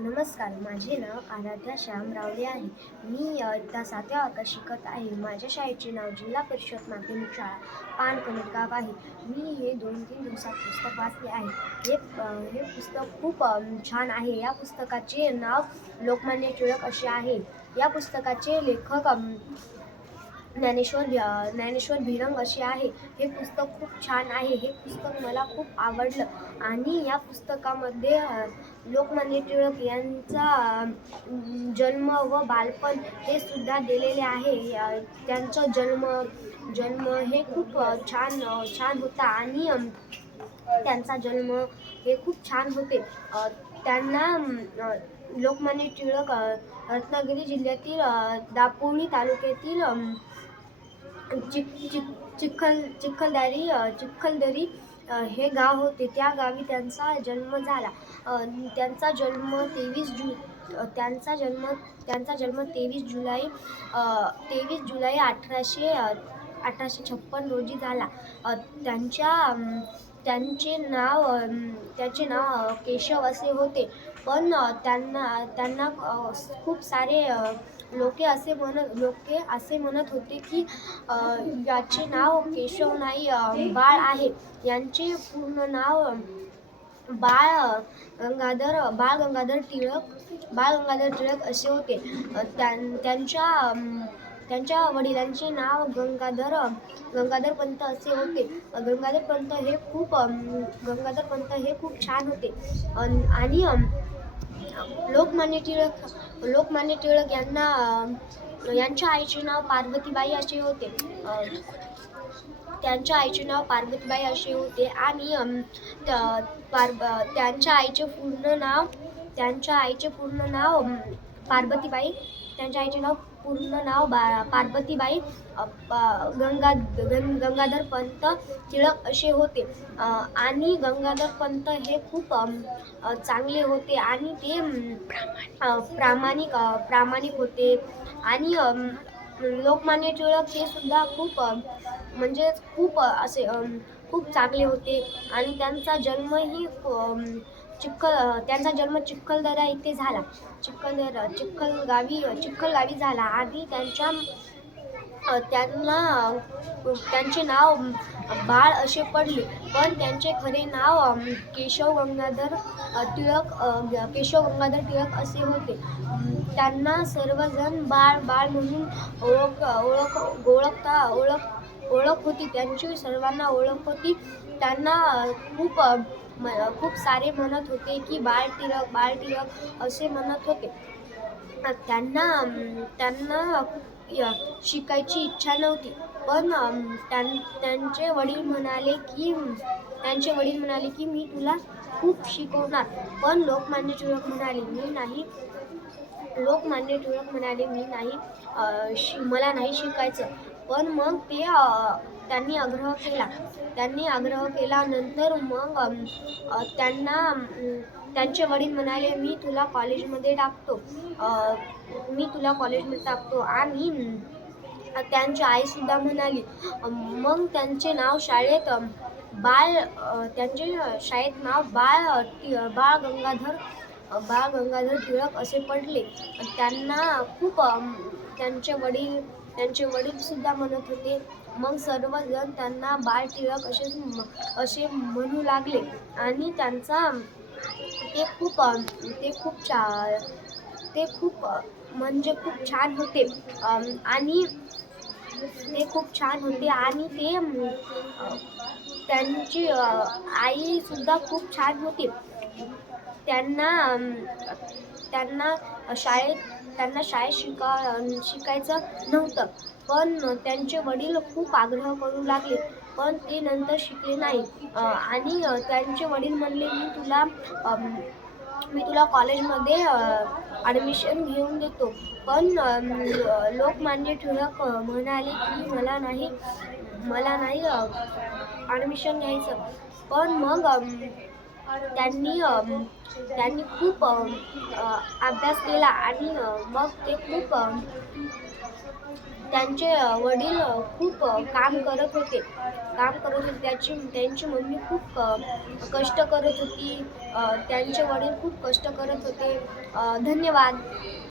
नमस्कार माझे नाव आराध्या श्याम रावले आहे. मी इयत्ता सातव्या वर्गात शिकत आहे. माझ्या शाळेचे नाव जिल्हा परिषद माध्यमिक शाळा पानकणत गाव आहे. मी हे दोन तीन दिवसात पुस्तक वाचले आहे. हे हे पुस्तक खूप छान आहे. या पुस्तकाचे नाव लोकमान्य टिळक असे आहे. या पुस्तकाचे लेखक ज्ञानेश्वर ज्ञानेश्वर भिरंग असे आहे. हे पुस्तक खूप छान आहे. हे पुस्तक मला खूप आवडलं. आणि या पुस्तकामध्ये लोकमान्य टिळक यांचा जन्म व बालपण हे सुद्धा दिलेले आहे. त्यांचा जन्म जन्म हे खूप छान छान होता आणि त्यांचा जन्म हे खूप छान होते. त्यांना लोकमान्य टिळक रत्नागिरी जिल्ह्यातील दापोणी तालुक्यातील चिख चिक चिक चिखल चिखलदारी चिखलदरी हे गाव होते. त्या गावी त्यांचा जन्म झाला. त्यांचा जन्म तेवीस जु त्यांचा जन्म त्यांचा जन्म तेवीस जुलै तेवीस जुलै अठराशे अठराशे छप्पन रोजी झाला. त्यांच्या त्यांचे नाव त्याचे नाव केशव असे होते. पण त्यांना त्यांना खूप सारे लोक लोके असे म्हणत लोके असे म्हणत होते की याचे नाव केशव नाही बाळ आहे. यांचे पूर्ण नाव बाळ गंगाधर बाळ गंगाधर टिळक बाळ गंगाधर टिळक असे होते. त्यां त्यांच्या त्यांच्या वडिलांचे नाव गंगाधर गंगाधर पंत असे होते. गंगाधर पंत हे खूप गंगाधर पंत हे खूप छान होते. आणि लोकमान्य टिळक लोकमान्य टिळक यांना यांच्या आईचे नाव पार्वतीबाई असे होते. त्यांच्या आईचे नाव पार्वतीबाई असे होते. आणि पार त्यांच्या आईचे पूर्ण नाव त्यांच्या आईचे पूर्ण नाव पार्वतीबाई. त्यांच्या आईचे नाव पूर्ण नाव बा पार्वतीबाई प- गंगा गं गंगाधर पंत टिळक असे होते. आणि गंगाधर पंत हे खूप चांगले होते आणि ते प्रामाणिक प्रामाणिक होते. आणि लोकमान्य टिळक हे सुद्धा खूप म्हणजे खूप असे खूप चांगले होते. आणि त्यांचा जन्मही चिखल त्यांचा जन्म चिखलदरा इथे झाला. चिखलदरा चिखल गावी चिखल गावी झाला. आणि त्यांच्या त्यांना त्यांचे नाव बाळ असे पडले. पण त्यांचे खरे नाव केशव गंगाधर टिळक केशव गंगाधर टिळक असे होते. त्यांना सर्वजण बाळ बाळ म्हणून ओळख ओळख ओळखता ओळख ओळख होती त्यांची सर्वांना ओळख होती. त्यांना खूप खूप सारे म्हणत होते की बाळ टिळक बाळ टिळक असे म्हणत होते. त्यांना त्यांना शिकायची इच्छा नव्हती. पण त्यां त्यांचे वडील म्हणाले की त्यांचे वडील म्हणाले की मी तुला खूप शिकवणार. पण लोकमान्य टिळक म्हणाले मी नाही. लोकमान्य टिळक म्हणाले मी नाही मला नाही शिकायचं. पण मग ते त्यांनी आग्रह केला. त्यांनी आग्रह केल्यानंतर मग त्यांना त्यांचे वडील म्हणाले मी तुला कॉलेजमध्ये टाकतो. मी तुला कॉलेजमध्ये टाकतो. आणि त्यांची आईसुद्धा म्हणाली मग त्यांचे नाव शाळेत बाळ त्यांचे शाळेत नाव बाळ बाळ गंगाधर बाळ गंगाधर टिळक असे पडले. त्यांना खूप त्यांचे वडील त्यांचे वडीलसुद्धा म्हणत होते मग सर्वजण त्यांना बाळ टिळक असे असे म्हणू लागले आणि त्यांचा ते खूप ते खूप छा ते खूप म्हणजे खूप छान होते. आणि ते खूप छान होते आणि ते त्यांची आईसुद्धा खूप छान होती. त्यांना त्यांना शाळेत त्यांना शाळेत शिका शिकायचं नव्हतं. पण त्यांचे वडील खूप आग्रह करू लागले पण ते नंतर शिकले नाही. आणि त्यांचे वडील म्हणले मी तुला मी तुला कॉलेजमध्ये ॲडमिशन घेऊन देतो. पण लोकमान्य टिळक म्हणाले की मला नाही मला नाही ॲडमिशन घ्यायचं. पण मग त्यांनी त्यांनी खूप अभ्यास केला आणि मग ते खूप त्यांचे वडील खूप काम करत होते. काम करत होते. त्याची त्यांची मम्मी खूप कष्ट करत होती. त्यांचे वडील खूप कष्ट करत होते. धन्यवाद.